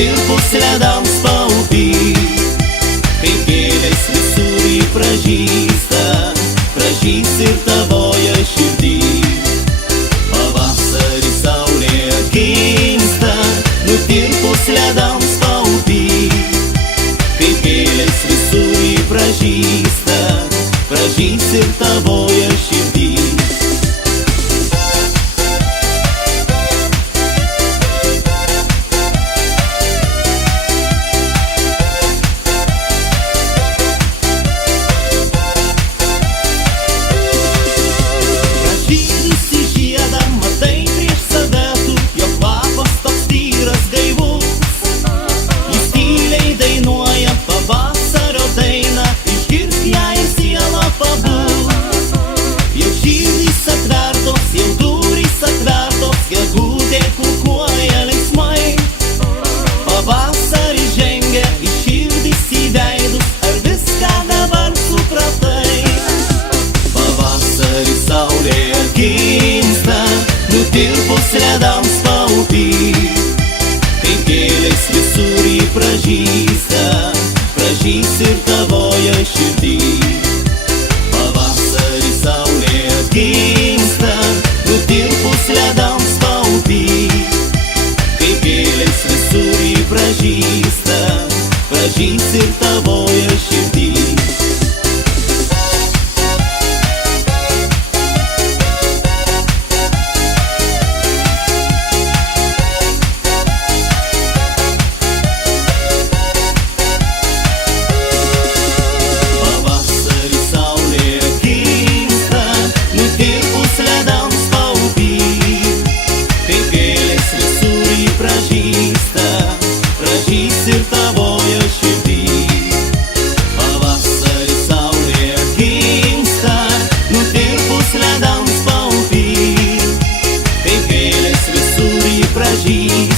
nutirpus ledams paupiai, kaip gėlės visur jį pražysta, pražys ir tavoje širdį. Pavasarį saulė atgimsta, nutirpus ledams paupiai, kaip gėlės visur jį pražysta, pražys ir tavoje širdį. Nutirpus ledams paupiai, kaip gėlės visur jį pražysta, pražys ir tavoje širdį. Pavasarį saulė atgimsta, nutirpus ledams paupiai, kaip gėlės visur jį pražysta, pražys ir tavoje širdį. Pražys ir tavoje širdį. Pavasarį saulė atgimsta, nutirpus ledams paupiai, kaip gėlės visur jį pražysta.